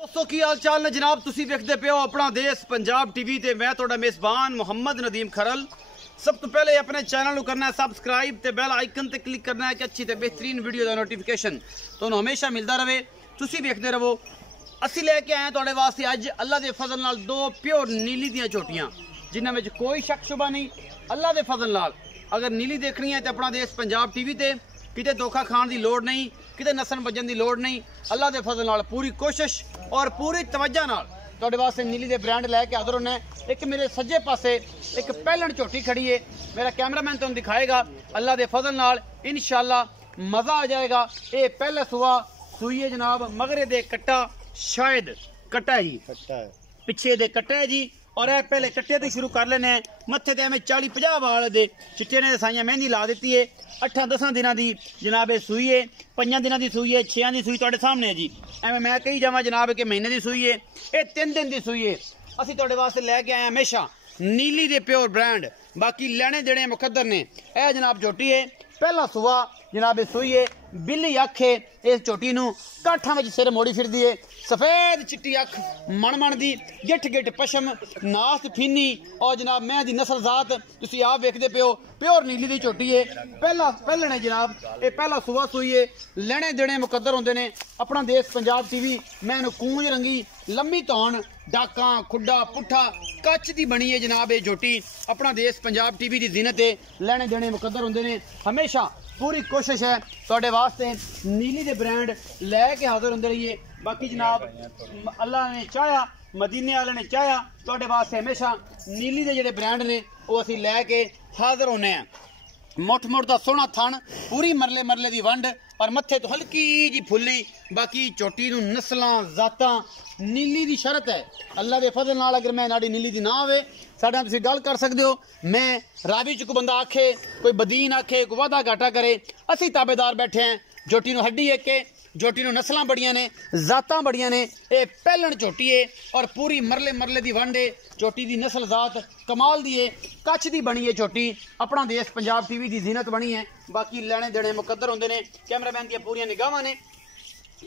दोस्तों की हाल चाल ने जनाब तुसी देखते पे हो अपना देश पंजाब टीवी ते मैं थोड़ा मेज़बान मोहम्मद नदीम खरल। सब तो पहले अपने चैनल को करना है सबसक्राइब ते बेल आइकन ते क्लिक करना है कि अच्छी ते बेहतरीन वीडियो का नोटिफिकेशन तुहानू हमेशा मिलता रहे। तुसी देखते रहो। असी लेके आए तुहाडे वास्ते अज अल्लाह के फजल नाल दो प्योर नीली दियां झोटियां जिन्हां विच कोई शक शुबा नहीं। अल्लाह के फजल नाल अगर नीली देखनी है तो अपना देश पंजाब टीवी ते किते धोखा खाण की लोड़ नहीं, किते नसन बजन की लोड़ नहीं। अल्लाह के फजल नाल पूरी कोशिश और पूरी तवज्जो नाल तुहाडे वास्ते नीली दे ब्रांड लैके हाज़र होना है। एक मेरे सज्जे पासे एक पहलन झोटी खड़ी है, मेरा कैमरामैन तुहानू दिखाएगा। अल्लाह के फजल नाल इंशाअल्लाह मज़ा आ जाएगा। ये पहला सुआ सुई है जनाब, मगरे दे कट्टा शायद कट्टा है जी, पिछे दे कट्टा है जी। और ए पहले कट्टे तो शुरू कर लेने मत्थे ते 40-50 वाल दे चिट्टे ने साइयां मेहंदी ला दी है। 8-10 दिनों की जनाब सुई है, 5 दिनों की सुई है, 6 की सुई तुहाडे सामने है जी। एवं मैं कही जावा जनाब कि महीने की सुई है, ये 3 दिन की सुई है। असी तुहाडे वास्ते लैके आए हमेशा नीली दे प्योर ब्रांड, बाकी लेने देने मुकद्दर ने। यह जनाब झोटी है पहला सुआ जनाब सुई है, बिल्ली अख है। इस झोटी नूं काठा में सिर मोड़ी फिरदी है, सफेद चिट्टी अख मन दी, गिठ गिठ पशम नास फीनी और जनाब मैं दी नस्ल जात तुसी आप वेखदे पे हो प्योर नीली दी झोटी है। पहलने जनाब ये पहला सुआ सुई है। लेने देने मुकद्दर होंदे ने। अपना देश पंजाब टीवी मैं कूंज रंगी लंबी तौन डाका खुड्डा पुट्ठा कच्च दी बनी है जनाब ये झोटी। अपना देश पंजाब टीवी की जीनत है। लेने देने मुकद्दर होंदे ने। हमेशा पूरी कोशिश है तुहाडे वास्ते नीली दे ब्रांड लैके हाज़र होंदे रहिए। बाकी जनाब अल्लाह ने चाहया, मदीने वाले ने चाहया तुहाडे वास्ते हमेशा नीली दे जिहड़े ब्रांड ने वो असीं लैके हाज़र होने हैं। मुठ मुठ दा सोहना थन, पूरी मरले मरले दी वंड और मत्थे तो हल्की जी फुल्ली। बाकी झोटी नूं नस्लां जातां नीली दी शरत है। अल्लाह के फजल नाल अगर मैं नाड़ी नीली दी ना होवे साडे तुसीं गल कर सकदे हो। मैं रावी च कोई बंदा आखे, कोई बदीन आखे, कोई वादा घाटा करे, असीं ताबेदार बैठे हैं। झोटी नूं हड्डी एक है, झोटी नूं नस्लां बड़ियां ने, जातां बड़ियां ने। ये पहलन झोटी है और पूरी मरले मरले दी वंड है। झोटी दी नस्ल जात कमाल दी है, कच्छ दी बनी है झोटी। अपना देश पंजाब टीवी की जीनत बनी है। बाकी लेने देने मुकद्दर होंदे ने। कैमरामैन दी पूरियां निगाहां ने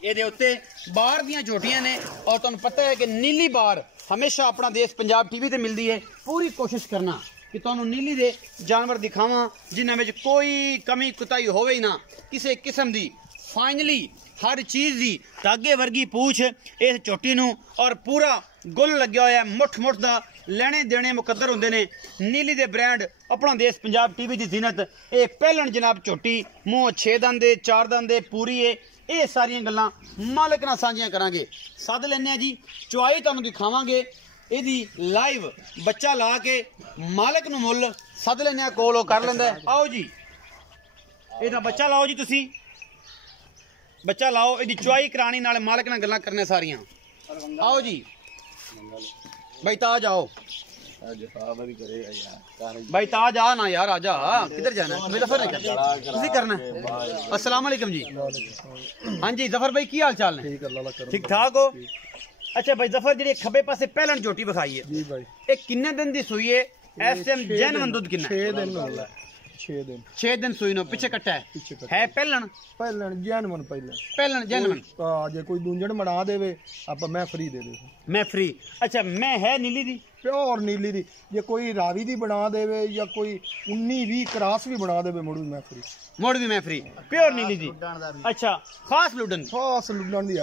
ये उत्ते बार दियां झोटियां ने। और तुहानू पता है कि नीली बार हमेशा अपना देश पंजाब टीवी ते मिलती है। पूरी कोशिश करना कि तुहानू नीली दे जानवर दिखावां जिन्हां विच कोई कमी कुताही होवे ही ना किसी किस्म दी। फाइनली हर चीज़ की धागे वर्गी पूछ इस झोटी नूं और पूरा गुल लग्या होया मुठ मुठ दा। लेने देने मुकद्दर होंदे ने। नीली दे ब्रांड अपना देश पंजाब टीवी की जीनत। ये पहलन जनाब झोटी मूँह 6 दंद 4 दंद पूरी है। ये सारियां गल्लां मालिक नाल सांझियां करांगे। सद लैने जी चुआई तुहानू दिखावांगे इहदी लाइव बच्चा ला के मालिक नूं मुल सद लैने कोल कर लैंदा। आओ जी इहदा बच्चा लाओ जी, तुसी बच्चा लाओ, इहदी चुआई करानी नाल मालिक नाल गल्लां करने सारियां। आओ जी भाई ताज आओ, भाई ताज आ ना यार, आजा। किधर जाना है? जफर ने करना है। अस्सलाम वालेकुम जी। हाँ जी जफर भाई की हाल चाल ने? ठीक ठाक हो? अच्छा भाई जफर जी खब्बे पासे पहलन झोटी विखाई है, एक किन्ने दिन दी सुई है? इस टाइम जैनवन दुध किन्ना? 6 दिन सुई नो। पीछे कट्टा है पहलन जैनवन। जे कोई दूंजण बना देवे आप मैं फ्री दे दे। मैं फ्री? अच्छा मैं है नीली दी प्योर नीली दी। जे कोई रावी दी बना देवे या कोई 19-20 क्रॉस भी बना देवे मुड़ भी मैं फ्री प्योर नीली दी। अच्छा खास लुडन दी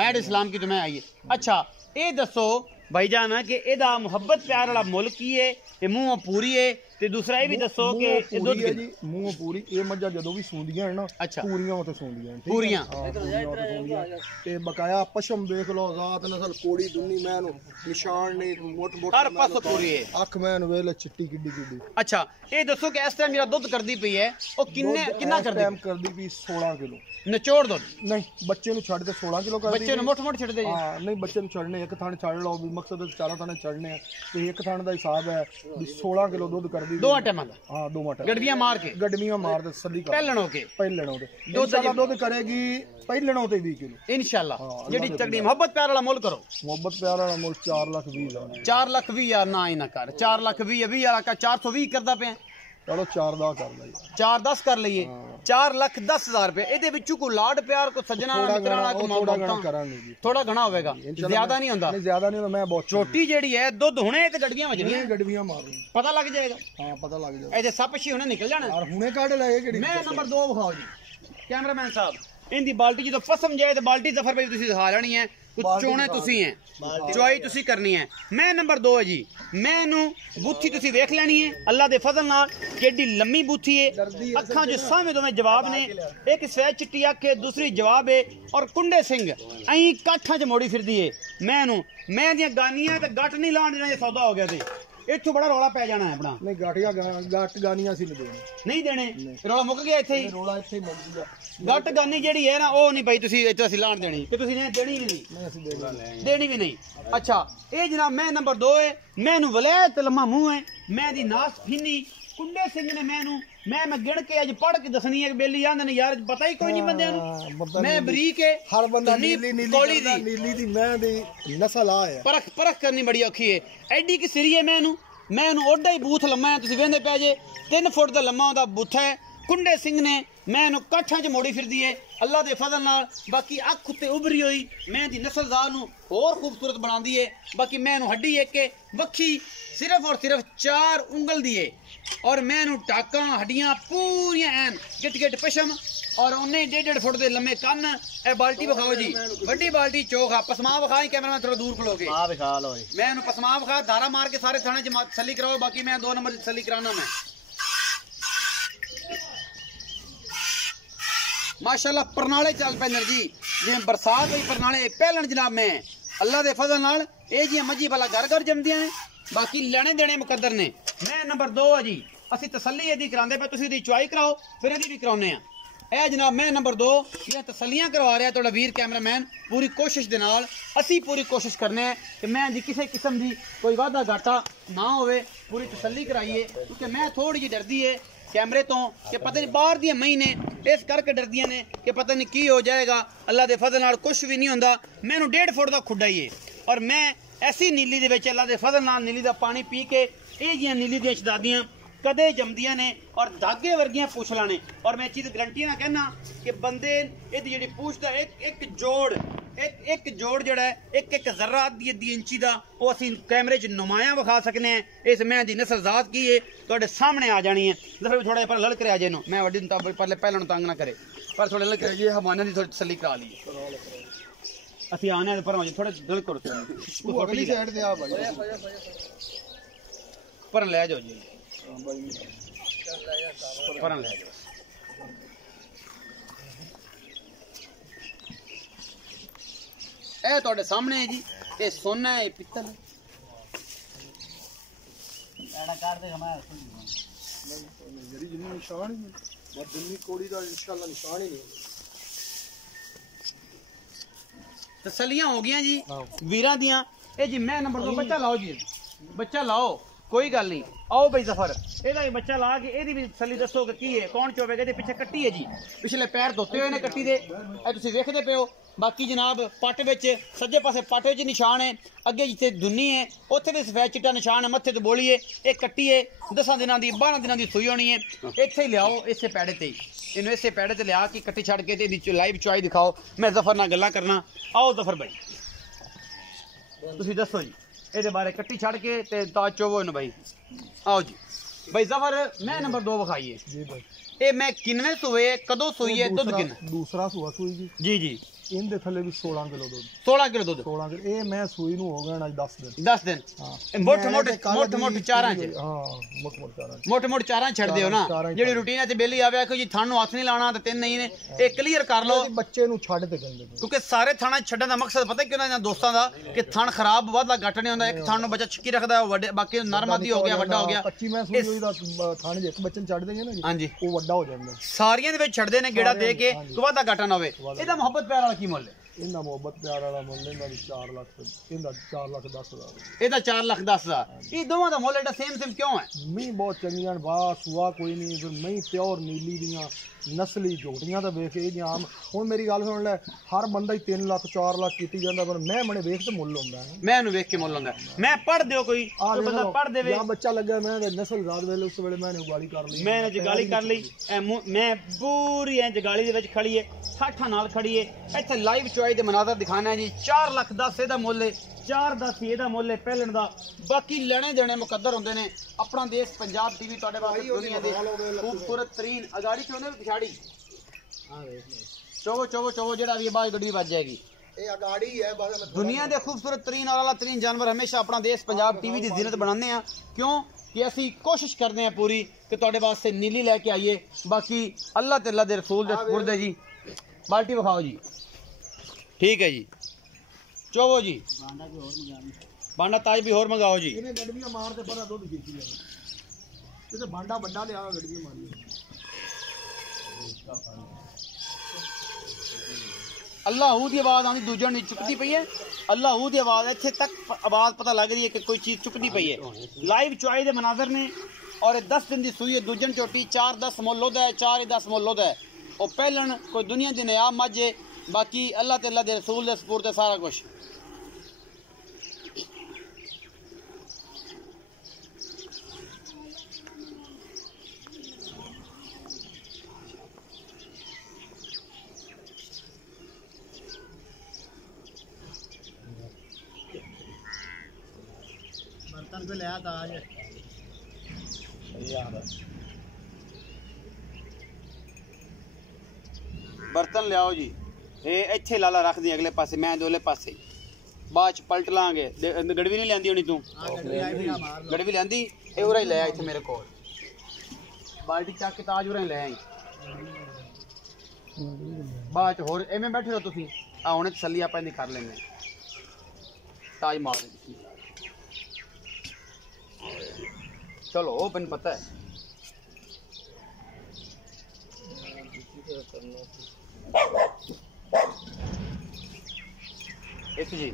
ऐड इस्लाम की तुम्हें आई है। अच्छा ये दसो भाईजान कि एदा मुहब्बत प्यार वाला मुल की है? ये मुंह पूरी है ते दूसरा ये भी दसो कि ये दुध जी मुंह पूरी। ये मज्जा जदों भी सूंदियां है ना अच्छा पूरियां तो सूंदियां पूरियां ते बकाया पशम देख लो जात नस्ल कोड़ी दुन्नी मैन निशान ने मोट मोट हर पासों पूरी है। अख मैन वेले चिट्टी किड्डी। अच्छा ये दसो कि इस टाइम मेरा दुध करदी पई है ओ कितना करदी पई? 16 किलो निचोड़ दुध नहीं बच्चे नु छड़ दे 16 किलो कर बच्चे नु मोट मोट छड़ दे जी। हां नहीं बच्चे नु छड़ने एक थाने छड़ लो मकसद चारों थाने छड़ने ते एक थाने दा हिसाब है 16 किलो दूध कर दी। 2 टाइम दा? हां 2 टाइम गडवियां मार दे सदी का पहलन होके दूध करेगी पहलन होते 20 किलो इंशाल्लाह। जेडी तगड़ी मोहब्बत प्यार वाला मुल करो। मोहब्बत प्यार वाला मुल 4,20,000 4,20,000 ना ही ना कर। 4,20,000 का 420 करदा पे ਚਲੋ 4 ਕਰ ਲਈਏ 4-10 ਕਰ ਲਈਏ 4,10,000 ਰੁਪਏ ਇਹਦੇ ਵਿੱਚੋਂ ਕੋਈ ਲਾਡ ਪਿਆਰ ਕੋਈ ਸੱਜਣਾ ਮਿੱਤਰਾਂ ਨਾਲ ਥੋੜਾ ਘਣਾ ਕਰਾਂਗੇ ਜੀ ਥੋੜਾ ਘਣਾ ਹੋਵੇਗਾ ਜ਼ਿਆਦਾ ਨਹੀਂ ਹੁੰਦਾ ਨਹੀਂ ਜ਼ਿਆਦਾ ਨਹੀਂ ਮੈਂ ਬਹੁਤ ਛੋਟੀ ਜਿਹੜੀ ਹੈ ਦੁੱਧ ਹੁਣੇ ਤੇ ਗੱਡੀਆਂ ਵੱਜਣੀਆਂ ਗੱਡੀਆਂ ਮਾਰੂ ਪਤਾ ਲੱਗ ਜਾਏਗਾ ਹਾਂ ਪਤਾ ਲੱਗ ਜਾਏਗਾ ਇਹਦੇ ਸੱਪ ਛੀ ਹੁਣੇ ਨਿਕਲ ਜਾਣਾ ਯਾਰ ਹੁਣੇ ਕੱਢ ਲਏ ਕਿਹੜੀ ਮੈਂ ਨੰਬਰ 2 ਵਿਖਾਓ ਜੀ ਕੈਮਰਾਮੈਨ ਸਾਹਿਬ ਇਹਦੀ ਬਾਲਟੀ ਜਦੋਂ ਫਸਮ ਜਾਏ ਤੇ ਬਾਲਟੀ ਜ਼ਫਰ ਭਾਈ ਤੁਸੀਂ ਦਿਖਾ ਲੈਣੀ ਹੈ ਕੁਝ ਚੋਣੇ ਤੁਸੀਂ ਹੈ ਚੁਆਈ ਤੁਸੀਂ ਕਰਨੀ ਹੈ ਮੈਂ ਨੰਬਰ 2 ਹੈ ਜੀ ਮੈਂ ਇਹਨੂੰ ਬੂਥੀ ਤੁਸੀਂ ਵੇਖ ਲੈਣੀ ਹੈ ਅੱਲਾ ਦੇ ਫਜ਼ਲ ਨਾਲ ਕਿੱਡੀ ਲੰਮੀ ਬੂਥੀ ਹੈ ਅੱਖਾਂ 'ਚ ਸਾਹਮਣੇ ਦੋਵੇਂ ਜਵਾਬ ਨੇ ਇੱਕ ਸਵੈਚ ਚਿੱਟੀ ਅੱਖ ਹੈ ਦੂਸਰੀ ਜਵਾਬ ਹੈ ਔਰ ਕੁੰਡੇ ਸਿੰਘ ਐਂ ਕਾਠਾਂ 'ਚ ਮੋੜੀ ਫਿਰਦੀ ਹੈ ਮੈਂ ਦੀਆਂ ਗਾਨੀਆਂ ਤੇ ਗੱਟ ਨਹੀਂ ਲਾਣ ਦੇਣਾ ਜੇ ਸੌਦਾ ਹੋ ਗਿਆ ਤੇ ਇੱਥੋਂ ਬੜਾ ਰੌਲਾ ਪੈ ਜਾਣਾ ਹੈ ਆਪਣਾ ਨਹੀਂ ਗੱਟ ਗਾਨੀਆਂ ਸੀ ਨਹੀਂ ਦੇਣੇ ਰੌਲਾ ਮੁੱਕ ਗਿਆ ਇੱਥੇ ਹੀ ਰੌਲਾ ਇੱਥੇ ਮੁੱਕ ਗਿਆ ਗੱਟ ਗਾਨੀ ਜਿਹੜੀ ਹੈ ਨਾ ਉਹ ਨਹੀਂ ਭਾਈ ਤੁਸੀਂ ਇੱਥੇ ਅਸੀਂ ਲਾਣ ਦੇਣੀ ਕਿ ਤੁਸੀਂ ਨੇ ਦੇਣੀ ਵੀ ਨਹੀਂ ਅਸੀਂ ਦੇਣੀ ਵੀ ਨਹੀਂ ਅੱਛਾ ਇਹ ਜਨਾਬ ਮੈਂ ਨੰਬਰ 2 ਹੈ ਮੈਨੂੰ ਵਲੈਤ ਲੰਮਾ ਮੂੰਹ ਹੈ ਮੈਂ ਦੀ ਨਾਸ ਫਿੰਨੀ ਕੁੰਡੇ ਸਿੰਘ ਨੇ ਮੈਂ ਗਿਣ ਕੇ ਅੱਜ ਪੜ੍ਹ ਕੇ ਦੱਸਣੀ ਹੈ ਕਿ ਬੇਲੀ ਆਂਦੇ ਨੇ ਯਾਰ ਪਤਾ ਹੀ ਕੋਈ ਨਹੀਂ ਬੰਦਿਆਂ ਨੂੰ ਮੈਂ ਬਰੀਕ ਹੈ ਹਰ ਬੰਦਾ ਨੀਲੀ ਦੀ ਮੈਂ ਦੀ ਨਸਲ ਆ ਹੈ ਪਰਖ ਕਰਨੀ ਬੜੀ ਔਖੀ ਹੈ ਐਡੀ ਕਿ ਸਿਰੀ ਹੈ ਮੈਂ ਇਹਨੂੰ ਓਡਾ ਹੀ ਬੂਥ ਲੰਮਾ ਹੈ ਤੁਸੀਂ ਵੇਂਦੇ ਪੈ ਜੇ 3 ਫੁੱਟ ਦਾ ਲੰਮਾ ਉਹਦਾ ਬੂਥਾ ਹੈ ਕੁੰਡੇ ਸਿੰਘ ਨੇ ਮੈਂ ਇਹਨੂੰ ਕਾਠਾਂ 'ਚ ਮੋੜੀ ਫਿਰਦੀ ਹੈ ਅੱਲਾ ਦੇ ਫਜ਼ਲ ਨਾਲ ਬਾਕੀ ਅੱਖ ਉੱਤੇ ਉਭਰੀ ਹੋਈ ਮੈਂ ਦੀ ਨਸਲਜ਼ਾਰ ਨੂੰ ਹੋਰ ਖੂਬਸੂਰਤ ਬਣਾਉਂਦੀ ਹੈ ਬਾਕੀ ਮੈਂ ਇਹਨੂੰ ਹੱਡੀ ਇੱਕ ਵੱਖੀ ਸਿਰਫ ਔਰ ਸਿਰਫ 4 ਉਂਗਲ ਦੀ ਹੈ और मैं टाका हड्डियां पूरियां एन गिट पशम और उन्हें 1.5 फुट के लम्बे कन ए बाल्टी विखाओ जी वड्डी बाल्टी चोखा पसमा विखाई कैमरा थोड़ा दूर खलो के मैं पसमा विखा धारा मार के सारे थाने तसली कराओ बाकी मैं 2 नंबर तसली कराना मैं माशाल्लाह परनाले चल पे जी जिवें बरसात हुई परनाले पहलन जनाब मैं अल्लाह दे फजल नाल ए जी मजी भला घर घर जमदियां ने बाकी लेने देने मुकद्दर ने मैं नंबर 2 है जी ਅਸੀਂ ਤਸੱਲੀ ਇਹਦੀ ਕਰਾਉਂਦੇ ਪਏ ਤੁਸੀਂ ਇਹਦੀ ਚੁਆਈ ਕਰਾਓ ਫਿਰ ਇਹਦੀ ਵੀ ਕਰਾਉਨੇ ਆ ਇਹ ਜਨਾਬ ਮੈਂ ਨੰਬਰ 2 ਇਹ ਤਸੱਲੀਆਂ ਕਰਵਾ ਰਿਹਾ ਤੁਹਾਡਾ ਵੀਰ ਕੈਮਰਾਮੈਨ ਪੂਰੀ ਕੋਸ਼ਿਸ਼ ਦੇ ਨਾਲ ਅਸੀਂ ਪੂਰੀ ਕੋਸ਼ਿਸ਼ ਕਰਨੇ ਆ ਕਿ ਮੈਂ ਜੀ ਕਿਸੇ ਕਿਸਮ ਦੀ ਕੋਈ ਵਾਧਾ ਘਾਟਾ ਨਾ ਹੋਵੇ ਪੂਰੀ ਤਸੱਲੀ ਕਰਾਈਏ ਕਿਉਂਕਿ ਮੈਂ ਥੋੜੀ ਜਿਹੀ ਡਰਦੀ ਏ कैमरे तो कि पता नहीं बाहर दी महीने इस करके डरदियां ने कि पता नहीं की हो जाएगा अल्लाह दे फजल नाल कुछ भी नहीं होंदा मैनू 1.5 फुट दा खुड्डा ही है और मैं ऐसी नीली दे विच अल्लाह दे फजल नाल नीली दा पानी पी के ये जियां नीली दी शहजादियां कदे जमदियां ने और धागे वर्गियां पूछलां ने और मैं चीज गारंटी ना कहना कि बंदे इहदी जेहड़ी पूछ दा एक जोड़ एक जोड़ जड़ा है एक जर्रा अद्धी इंची का वो असी कैमरे च नुमाया विखा सकने हैं इस मैं दी नस्ल जात की है तुहाडे सामने आ जानी है जरा थोड़ा पर लड़क आ जाए मैं वड्डी पहले पहले तंग ना करे पर थोड़े लड़क ये हमारे की थोड़ी तसल्ली करा ली असी आने पर थोड़ा दिल करो अगली साइड ते आ भाई पर ले जाओ जी पर ले जाओ ਇਹ ਤੁਹਾਡੇ ਸਾਹਮਣੇ ਹੈ ਜੀ ਇਹ ਸੋਨਾ ਹੈ ਪਿੱਤਲ ਐਡਾ ਕਰ ਦੇ ਹਮਾਰਾ ਜਿਹੜੀ ਜਿਹਨੂੰ ਨਿਸ਼ਾਨ ਹੀ ਨਹੀਂ ਦਿੱਲੀ ਕੋੜੀ ਦਾ ਇਨਸ਼ਾਅੱਲਾ ਨਿਸ਼ਾਨ ਹੀ ਨਹੀਂ ਤਸੱਲੀਆਂ ਹੋ ਗਈਆਂ ਜੀ ਵੀਰਾਂ ਦੀਆਂ ਇਹ ਜੀ ਮੈਂ ਨੰਬਰ 2 ਬੱਚਾ ਲਾਓ ਜੀ ਬੱਚਾ ਲਾਓ कोई गल नहीं आओ भाई जफर ਇਹਦਾ ਵੀ ਬੱਚਾ ਲਾ ਕੇ ਇਹਦੀ ਵੀ ਤਸੱਲੀ ਦੱਸੋ ਕਿ ਕੀ ਹੈ ਕੌਣ ਚੋਵੇਗਾ ਇਹਦੇ ਪਿੱਛੇ ਕੱਟੀ ਹੈ ਜੀ ਪਿਛਲੇ ਪੈਰ ਧੋਤੇ ਹੋਏ ਨੇ ਕੱਟੀ ਦੇ ਇਹ ਤੁਸੀਂ ਵੇਖਦੇ ਪਿਓ ਬਾਕੀ ਜਨਾਬ ਪੱਟ ਵਿੱਚ ਸੱਜੇ ਪਾਸੇ ਪੱਟ ਵਿੱਚ ਨਿਸ਼ਾਨ ਹੈ ਅੱਗੇ ਜਿੱਥੇ ਦੁੰਨੀ ਹੈ ਉੱਥੇ ਵੀ ਸਫੈਦ ਚਿੱਟਾ ਨਿਸ਼ਾਨ ਹੈ ਮੱਥੇ ਤੇ ਬੋਲੀ ਹੈ ਇਹ ਕੱਟੀ ਹੈ 10 ਦਿਨਾਂ ਦੀ 12 ਦਿਨਾਂ ਦੀ ਸੂਈ ਹੋਣੀ ਹੈ ਇੱਥੇ ਹੀ ਲਿਆਓ ਇਸੇ ਪੈੜੇ ਤੇ ਇਹਨੂੰ ਇਸੇ ਪੈੜੇ ਤੇ ਲਿਆ ਕੇ ਕੱਟੀ ਛੱਡ ਕੇ ਤੇ ਇਹਦੀ ਲਾਈਵ ਚੁਆਈ ਦਿਖਾਓ ਮੈਂ ਜ਼ਫਰ ਨਾਲ ਗੱਲਾਂ ਕਰਨਾ ਆਓ ਜ਼ਫਰ ਭਾਈ ਤੁਸੀਂ ਦੱਸੋ ਜੀ ਇਹਦੇ ਬਾਰੇ ਕੱਟੀ ਛੱਡ ਕੇ ਤੇ ਤਾਂ ਚੋਵੋ ਇਹਨੂੰ ਭਾਈ आओ जी भाई जफर मैं नंबर 2 विखाइए जी भाई ये मैं किनवे सोए कदों सोई है दूध किन दूसरा सुआ सुई जी जी इनदे थले भी 16 किलो दूध 16 किलो दूध 16 किलो ए मैं सुई नु हो गया आज 10 दिन हां मोट चारां च हां मोट चारां छड़ दियो ना जेडी रूटीन च बेली आवे को जी थान नु हाथ नहीं लाना ते तीन नहीं ने ए क्लियर कर लो बच्चे नु छड़ ते कहंदे क्योंकि सारे थाना छड्डन दा मकसद पता क्यों ना दोस्तां दा कि थान खराब वादा घट नहीं होंदा एक थान नु बच्चा छिकी रखदा है बाकी नरमादी हो गया वड्डा हो गया 25 मैं सुई दा थान जे एक बच्चन छड़ देंगे ना जी हां जी वो वड्डा हो जांदा सारियां दे विच छड्डदे ने गेड़ा दे के वादा घाटा ना होवे एदा मोहब्बत प्यार वाला की मुल है इन्ना मोहब्बत प्यार वाला मुल इन्दा 4 लाख, इन्दा 4 लाख 10 हज़ार, ਇਹਦਾ 4 ਲੱਖ 10 ਹਜ਼ਾਰ। ਇਹ ਦੋਵਾਂ ਦਾ ਮੁੱਲ ਐਡਾ ਸੇਮ ਕਿਉਂ ਹੈ? ਮਹੀਂ ਬਹੁਤ ਚੰਗੀਆਂ ਬਾਹ ਸੁਆ ਕੋਈ ਨਹੀਂ, ਫਿਰ ਮਹੀਂ ਪਿਓਰ ਨੀਲੀ ਦੀਆਂ ਨਸਲੀ ਝੋਟੀਆਂ ਤਾਂ ਵੇਖ ਇਹ ਜਾਮ। ਹੁਣ ਮੇਰੀ ਗੱਲ ਸੁਣ ਲੈ, ਹਰ ਬੰਦਾ ਹੀ 3 ਲੱਖ 4 ਲੱਖ ਕੀਤੀ ਜਾਂਦਾ, ਪਰ ਮੈਂ ਮਨੇ ਵੇਖ ਤੇ ਮੁੱਲ ਹੁੰਦਾ ਹੈ। ਮੈਂ ਇਹਨੂੰ ਵੇਖ ਕੇ ਮੁੱਲ ਹੁੰਦਾ। ਮੈਂ ਪੜ ਦਿਓ ਕੋਈ ਬੰਦਾ ਪੜ ਦੇਵੇ ਜਾਂ ਬੱਚਾ ਲੱਗਾ ਮੈਂ ਨਸਲ ਰਾਤ ਵੇਲੇ ਉਸ ਵੇਲੇ ਮੈਂ ਗਾਲੀ ਕਰ ਲਈ, ਮੈਂ ਜਗਾਲੀ ਕਰ ਲਈ। ਮੈਂ ਪੂਰੀ ਐ ਜਗਾਲੀ ਦੇ ਵਿੱਚ ਖੜੀ ਏ, ਠਾਠਾਂ ਨਾਲ ਖੜੀ ਏ। ਇੱਥੇ ਲਾਈਵ ਚੁਆਈ ਦੇ ਮਨਾਜ਼ਰ ਦਿਖਾਣਾ ਹੈ ਜੀ। 4 ਲੱਖ 10 ਇਹਦਾ ਮੁੱਲ ਏ, 4 10 ਇਹਦਾ ਮੁੱਲ ਏ ਪਹਿਲਣ ਦਾ। ਬਾਕੀ ਲੈਣੇ ਦੇਣੇ ਮੁਕੱਦਰ ਹੁੰਦੇ ਨੇ। ਆਪਣਾ ਦੇਸ਼ ਪੰਜਾਬ ਟੀਵੀ ਤੁਹਾਡੇ ਵਾਸਤੇ ਦੁਨੀਆ ਦੇ ਖੂਬਸੂਰਤ ਤਰੀਨ ਅਗਾੜੀ ਚੋਨੇ ਪਿਛਾੜੀ ਚੋਵੋ ਚੋਵੋ ਚੋਵੋ ਜਿਹੜਾ ਵੀ ਆਵਾਜ਼ ਗੱਡੀ ਵੱਜ ਜਾਏਗੀ। ਇਹ ਅਗਾੜੀ ਹੈ ਬਸ। ਦੁਨੀਆ ਦੇ ਖੂਬਸੂਰਤ ਤਰੀਨ ਔਰ ਆਲਾ ਤਰੀਨ ਜਾਨਵਰ ਹਮੇਸ਼ਾ ਆਪਣਾ ਦੇਸ਼ ਪੰਜਾਬ ਟੀਵੀ ਦੀ ਜ਼ਿਨਤ ਬਣਾਉਂਦੇ ਆ। ਕਿਉਂ ਕਿ ਅਸੀਂ ਕੋਸ਼ਿਸ਼ ਕਰਦੇ ਆ ਪੂਰੀ ਕਿ ਤੁਹਾਡੇ ਵਾਸਤੇ ਨੀਲੀ ਲੈ ਕੇ ਆਈਏ। ਬਾਕੀ ਅੱਲਾਹ ਤੇ ਅੱਲਾਹ ਦੇ ਰਸੂਲ ਦੇ ਸਪੁਰਦ ਹੈ ਜੀ। ਬਾਲਟੀ ਵਿਖਾਓ ਜੀ। ਠੀਕ ਹੈ ਜੀ, ਚੋਵੋ ਜੀ। ਬਾਂਡਾ ਤਾਜ ਵੀ ਹੋਰ ਮੰਗਾਓ ਜੀ। ਇਹਨੇ ਗੜਵੀਆਂ ਮਾਰ ਤੇ ਬੜਾ ਦੁੱਧ ਕੀਤੀ ਜਾਂਦੀ ਤੇ ਬਾਂਡਾ ਵੱਡਾ ਲਿਆ ਗੜਵੀਆਂ ਮਾਰੀ। ਅੱਲਾਹੂ ਦੀ ਆਵਾਜ਼ ਆਉਂਦੀ, ਦੂਜਾ ਨਹੀਂ ਚੁੱਕਦੀ ਪਈ ਹੈ। ਅੱਲਾਹੂ ਦੀ ਆਵਾਜ਼ ਇੱਥੇ ਤੱਕ ਆਵਾਜ਼ ਪਤਾ ਲੱਗ ਰਹੀ ਹੈ ਕਿ ਕੋਈ ਚੀਜ਼ ਚੁੱਕਦੀ ਪਈ ਹੈ। ਲਾਈਵ ਚੁਆਈ ਦੇ ਮਨਾਜ਼ਰ ਨੇ ਔਰ 10 ਦਿਨ ਦੀ ਸੂਈ ਹੈ। ਦੂਜਨ ਝੋਟੀ 4 10 ਮੁੱਲ ਉਹਦਾ ਹੈ, 4 10 ਮੁੱਲ ਉਹਦਾ ਹੈ। ਉਹ ਪਹਿਲਣ ਕੋਈ ਦੁਨੀਆ ਦੀ ਨਿਆਮ ਮੱਝ ਹੈ। ਬਾਕੀ ਅੱਲਾਹ ਤੇ ਅੱਲਾਹ ਦੇ ਰਸੂਲ ਦੇ ਸਪੁਰਦ ਹੈ ਸਾਰਾ ਕੁਛ। बर्तन पे लिया था आज बर्तन लियाओ जी। ये इत्थे लाला रख दी अगले पासे, मैं दोले पासे बाद च पलट लांगे। गड़वी नहीं लियांदी होनी तू? गड़वी लियांदी ए उरा ही ले आ इत्थे मेरे कोल। बाल्टी चक के ताज उरा ही ले आई। बाद च होर एवें बैठे हो तुसीं आ हुणे तसल्ली आपां इहदी कर लैंदे। ताज मार दे चलो, वो मैंने पता है। एक जी,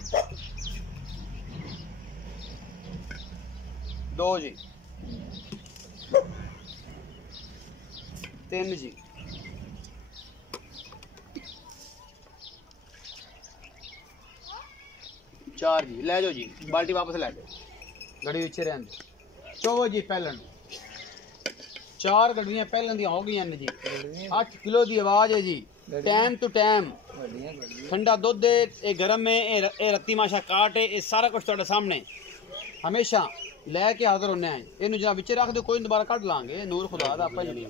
2 जी, 3 जी, 4 जी। ले जाओ जी, बाल्टी वापस ले जाओ, गड्डी पीछे रहन दो। चोवो जी पहलन 4 गड्डियां पहलन दी हो गई ने जी। 8 किलो दी आवाज है जी। टाइम टू टाइम ठंडा दुध है, ये गर्म है, ये रत्ती माशा काट है, ये सारा कुछ तुहाडे सामने हमेशा लैके हाजिर होने आए। इनू जनाब विच रख दो, कोई दोबारा कट लांगे। नूर खुदा दा आपा जी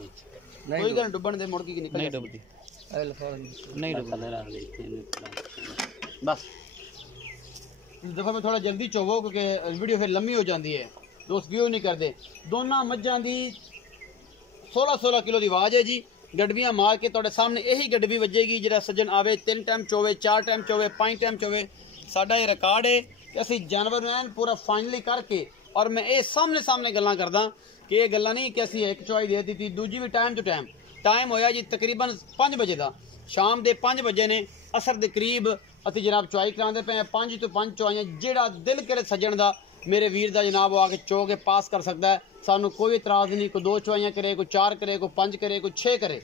कोई गल डुबण दे, मुड़की की निकल नहीं डुबदी, नहीं डुबदी बस। इस दफा में थोड़ा जल्दी चोवो क्योंकि वीडियो फिर लंबी हो जाती है, दोस्त व्यू नहीं करते। दोनों मज्जां दी 16-16 किलो की आवाज़ है जी। गडवियां मार के तुहाडे सामने यही गडवी वजेगी। जिहड़ा सज्जन आवे 3 टाइम चोवे, 4 टाइम चोवे, 5 टाइम चोवे, साडा ये रिकॉर्ड है कि असीं जानवर नूं ऐन पूरा फाइनली करके, और मैं ये सामने सामने गल्लां करदा कि ये गल्लां नहीं कि असीं एक चवाई दे दी, दूजी भी टाइम टू टाइम। टाइम होया जी तकरीबन 5 बजे का, शाम के 5 बजे ने, असर के करीब असीं जनाब चवाई करांदे पे 5 तो 5 चवाइयां। जिहड़ा दिल करे सज्जन दा, मेरे वीर दा जनाब आके चो के पास कर सकता है। सानू कोई इतराज़ नहीं, कोई 2 चवाइयां करे, कोई 4 करे, कोई 5 करे, कोई 6 करे।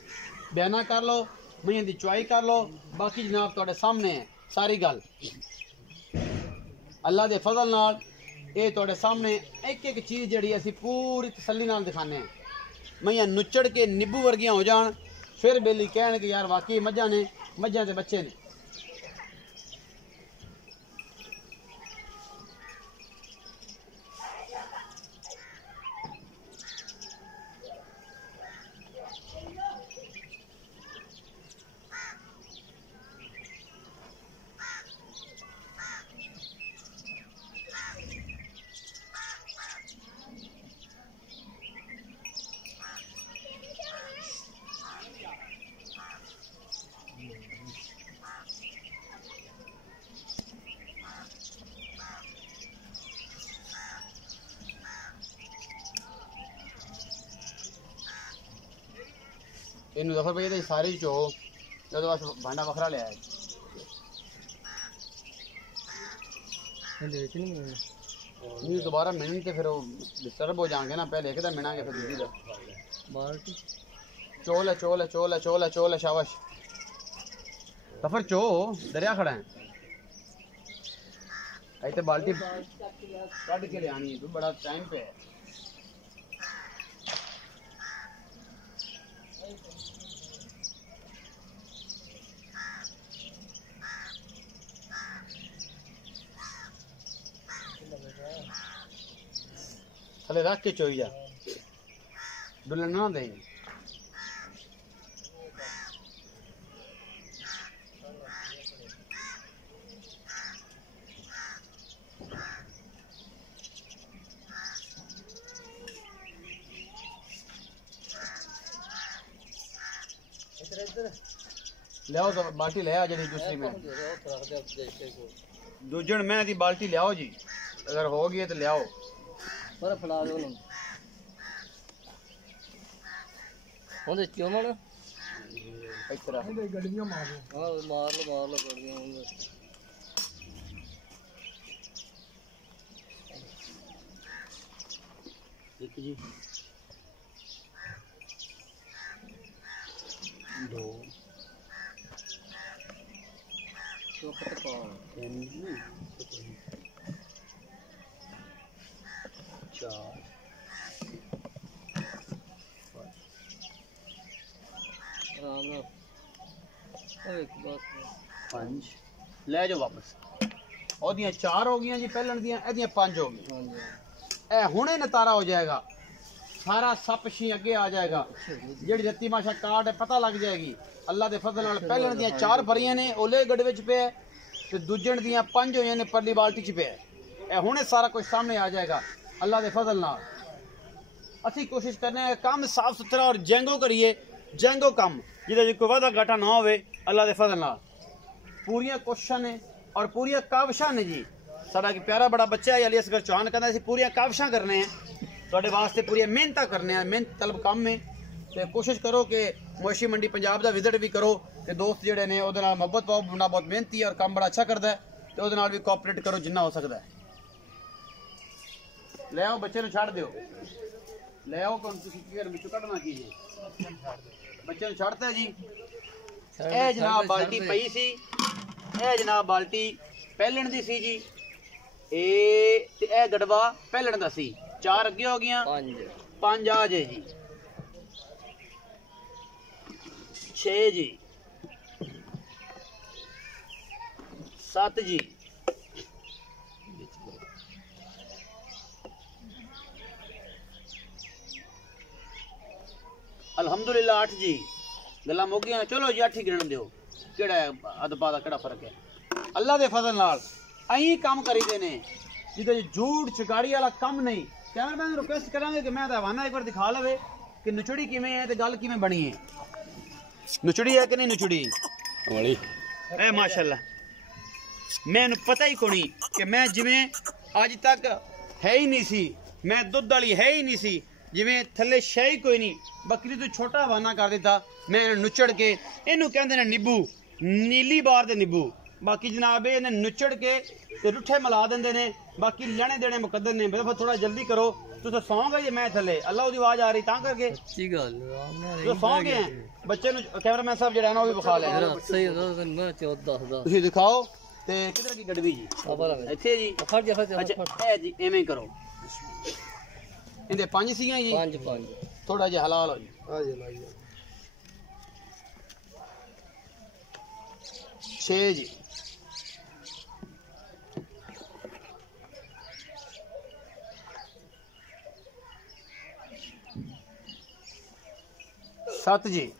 बयाना कर लो, मईयां दी चवाई कर लो। बाकी जनाब तुहाडे सामने है सारी गल। अल्लाह दे फजल नाल ये तुहाडे सामने एक एक चीज़ जिहड़ी असीं पूरी तसल्ली नाल दिखाने हैं। मईयां नुचड़ के निब्बू वर्गियां हो जान, फिर बेली कहण कि यार वाकई मज्जां ने, मज्जां दे बच्चे ने। इन दफा भैया सारी चो जो बस भांडा वखरा लिया है। नहीं दोबारा मिलने तो फिर डिस्टर्ब हो जाएंगे ना, पहले एक मिलांगे फिर दूसरी बाल्टी। चोल है चोल है चोल है चोल है चोल है, शाबाश सफर चो दरिया खड़ा है। ऐसे बाल्टी काट के ले आनी है, तो बड़ा टाइम पे है। थले रख के चोई जा, दुल्हन ना देंगे। ले आओ तो बाल्टी ले आ जी दूसरी में, दूजन में दी बाल्टी ले आओ जी, अगर हो गई तो ले आओ। पर फड़ा दो ना होंदे क्यों मार इस तरह गड्डियां मार लो। हां मार लो गड्डियां होंगे। एक जी दो तो कत तीन नहीं चार आराम ना एक बस पांच ले जाओ वापस। ओदियां चार हो गई जी पहलन दियां, एदियां पांच हो गई। हां जी ए हुणे नतारा हो जाएगा, सारा सप शी अगे आ जाएगा, जेड़ी रत्ती माशा काट है पता लग जाएगी। अल्लाह दे फजल नाल पहलन दियां चार भरियां ने, ओले गड़ विच पे ते दूजण दियां पंज होईयां ने परली बाल्टी च पे। ए हुणे सारा कुछ सामने आ जाएगा अल्लाह दे फजल नाल। असी कोशिश करने काम साफ सुथरा और जेंगो करिए, जेंगो काम जिहदे कोई वादा घाटा ना होवे। अल्लाह दे फजल नाल पूरियां कोशिशां ने और पूरियां काविशां ने जी। साडा कि प्यारा बड़ा बच्चा है अली असगर चौहान कहंदा सी पूरियां काविशां करने हैं तुहाडे वास्ते, पूरियां मेहनतां करने हैं, मेहनत तलब काम में। ते कोशिश करो कि मोशी मंडी पंजाब दा विजिट भी करो ते दोस्त जेहड़े ने ओहदे नाल मोहब्बत पाओ। मुंडा बहुत मेहनती है और काम बड़ा अच्छा करदा है, ते ओहदे नाल भी कोऑपरेट करो जिन्ना हो सकदा है। ले आओ बच्चे नु छाड़ दियो, ले आओ कौन तुसी केयर विच कढना कीजिए, बच्चे नु छाड़ता है जी। ए जनाब बाल्टी पई सी, ए जनाब बाल्टी पहलन दी सी जी, ए ते ए गड़वा पहलन दा सी। चार अगे हो गया, पांच आ जे जी, 6 जी, 7 जी, अल्हम्दुलिल्लाह 8 जी। गल्लां मुक गईयां, चलो जी 8 ही गिणन दियो, केड़ा अदबा दा केड़ा फर्क है। अल्लाह दे फजल नाल अहीं काम करीदे ने जिदे झूठ चगाड़ी वाला कम नहीं। कैमरामैन रिक्वेस्ट करांगे कि मैं हवाना एक बार दिखा लवे कि नुचड़ी किवें है ते गल किवें बनी है। नुचड़ी है कि नहीं नुचड़ी वाली ए माशाल्लाह। मैनू पता ही कोनी कि मैं जिवें अज तक है ही नहीं सी, मैं दुध वाली है ही नहीं सी, जिवें थले शे ही कोई नहीं, बकरी तो छोटा हवाना कर दिता मैं नुचड़ के। इनू कहंदे ने नींबू, नीली बार दे नींबू। बाकी जनाब इन्हें नुचड़ के ते रुठे मिला देंदे ने, बाकी लेने देने मुकद्दर ने। थोड़ा जल्दी करो, तुस सौ गए मैं थले, अल्लाह दी आवाज आ रही ता करके अच्छी गल तो सौ गए हैं। बच्चे नु कैमरामैन साहब जेड़ा ना वो भी बखा ले, सही है मैं 14 तुसी दिखाओ ते किधर की गड़वी जी इथे जी। फट जा अच्छा ए जी एवें करो, इंदे 5 सीआं जी, 5 थोड़ा जिहा हलाल हो जी। आ जी लाइए 6 जी, 7 जी, 8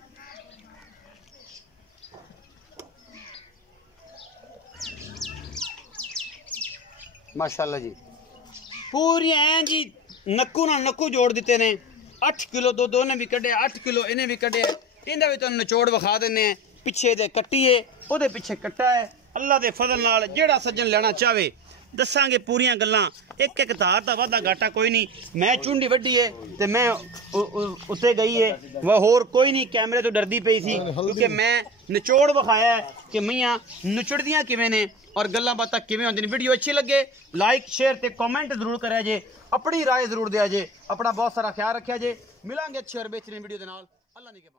माशाल्लाह जी। पूरी ऐं जी नक्कू नाल नक्कू जोड़ दिते ने। 8 किलो दुध उन्हें भी कढ़िया, 8 किलो इन्हें भी कढ़िया। इंदा भी तुहानू निचोड़ विखा दिन्ने हैं। पिछे दे कट्टी है, ओदे पिछे कट्टा है। अल्लाह दे फजल नाल जेड़ा सज्जन लेना चाहे दसांगे पूरियां गल्लां एक एक धार दा वादा घाटा कोई नहीं मैं चुंडी वड्डी है ते मैं उत्ते गई है वह होर कोई नहीं कैमरे तो डरदी पई सी क्योंकि मैं निचोड़ विखाया है कि मियां निचड़दियां किवें ने और गल्लां बातां किवें होंदियां। वीडियो अच्छी लगे लाइक शेयर ते कमेंट जरूर करें जे अपनी राय जरूर दिया जे अपना बहुत सारा ख्याल रखा जे मिलांगे अच्छे और बेहतरीन वीडियो दे नाल अल्लाह ने के